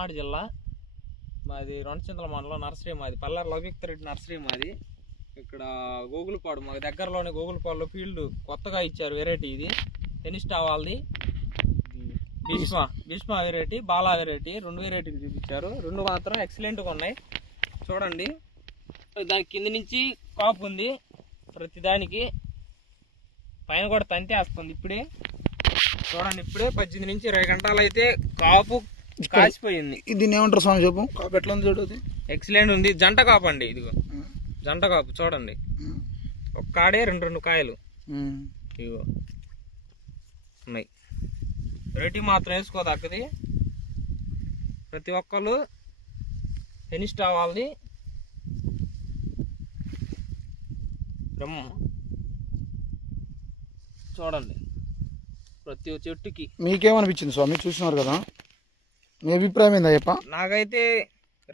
పల్నాడు జిల్లా, మాది రొండచింతల మండలం, నర్సరీ మాది పల్లారు లభిక్తరెడ్డి నర్సరీ మాది. ఇక్కడ గోగులపాడు మాకు దగ్గరలోనే, గోగులపాడులో ఫీల్డ్ కొత్తగా ఇచ్చారు వెరైటీ. ఇది ఎనిస్టా వాళ్ళది భీష్మ వెరైటీ, బాలా వెరైటీ, 2 వెరైటీలు చూపించారు. 2 మాత్రం ఎక్సలెంట్గా ఉన్నాయి. చూడండి, దాని కింద నుంచి కాపు ఉంది, ప్రతి దానికి పైన కూడా తంతేస్తుంది. ఇప్పుడే చూడండి, ఇప్పుడే 18 నుంచి 20 గంటలు అయితే కాపు కాసిపోయింది. దీన్ని ఏమంటారు స్వామి చెప్పు? కాపు ఎట్లా ఉంది చూడు, ఎక్సలెంట్ ఉంది. జంట కాపు అండి, ఇదిగో జంట కాపు. చూడండి, ఒక కాడే 2 కాయలు ఇదిగో ఉన్నాయి. వెరైటీ మాత్రం వేసుకోదక్కది. ప్రతి ఒక్కరు ఎనిస్టా వాళ్ళది బ్రహ్మ. చూడండి, ప్రతి చెట్టుకి. మీకేమనిపించింది స్వామి? చూసినారు కదా, మీ అభిప్రాయం ఏందా చెప్ప? నాకైతే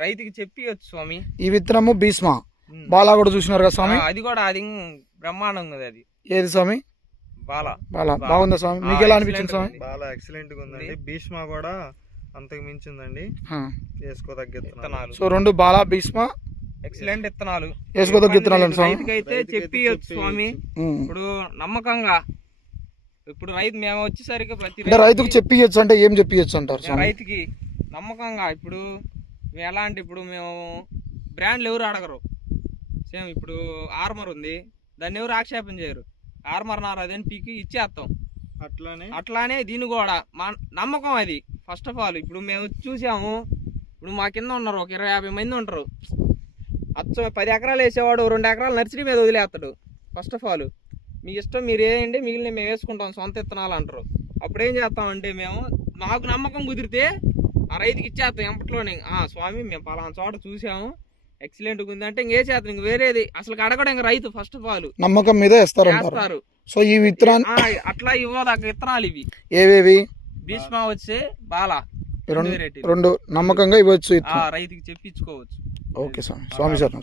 రైతుకి చెప్పియచ్చు స్వామి. ఈ విత్తనము భీష్మ బాలా కూడా చూసినారు కదా స్వామి? అది కూడా అది బ్రహ్మాండంగా ఉంది. అది ఏది స్వామి? బాలా. బాగుందా స్వామి? మీకు ఎలా అనిపించింది స్వామి? బాలా ఎక్సలెంట్ గా ఉందండి. భీష్మ కూడా అంతకు మించిందండి, వేసుకోదగ్గ విత్తనాలు. సో 2 బాలా భీష్మ ఎక్సలెంట్ విత్తనాలు, వేసుకోదగ్గ విత్తనాలు రైతుకైతే చెప్పియచ్చు స్వామి. ఇప్పుడు నమ్మకంగా, ఇప్పుడు రైతు మేము వచ్చేసరికి ప్రతి రైతుకు చెప్పియచ్చు అంటే ఏం చెప్పియచ్చు అంటారు? రైతుకి నమ్మకంగా ఇప్పుడు ఎలా అంటే, ఇప్పుడు మేము బ్రాండ్లు ఎవరు అడగరు. సేమ్ ఇప్పుడు ఆర్మర్ ఉంది, దాన్ని ఎవరు ఆక్షేపం చేయరు. ఆర్మర్ నార్ అదని పీకి ఇచ్చేస్తాం. అట్లానే దీన్ని కూడా మా నమ్మకం అది. ఫస్ట్ ఆఫ్ ఆల్ ఇప్పుడు మేము చూసాము, ఇప్పుడు మా కింద ఉన్నారు ఒక 20-50 మంది ఉంటారు. అచ్చం 10 ఎకరాలు వేసేవాడు 2 ఎకరాలు నర్సరీ మీద వదిలేస్తాడు. ఫస్ట్ ఆఫ్ ఆల్ మీ ఇష్టం, మీరు ఏంటంటే మిగిలిన మేము వేసుకుంటాం సొంత విత్తనాలు అంటారు. అప్పుడు ఏం చేస్తామంటే, మేము మాకు నమ్మకం కుదిరితే ఆ రైతుకి ఇచ్చేస్తాం ఎంపట్లోనే. స్వామి మేము పలానా చోట చూసాము, ఎక్సలెంట్గా ఉంది అంటే ఇంకే చేస్తాం. ఇంక వేరేది అసలు అడగడం ఇంకా రైతు ఫస్ట్ ఆఫ్ ఆల్ నమ్మకం మీద వేస్తారు. సో ఈ విత్తనాలు అట్లా ఇవ్వదాక విత్తనాలు ఇవి ఏవేవి? భీష్మ వచ్చే బాలా 2 నమ్మకంగా ఇవ్వచ్చు, రైతుకి చెప్పించుకోవచ్చు. ఓకే స్వామి. స్వామి సార్.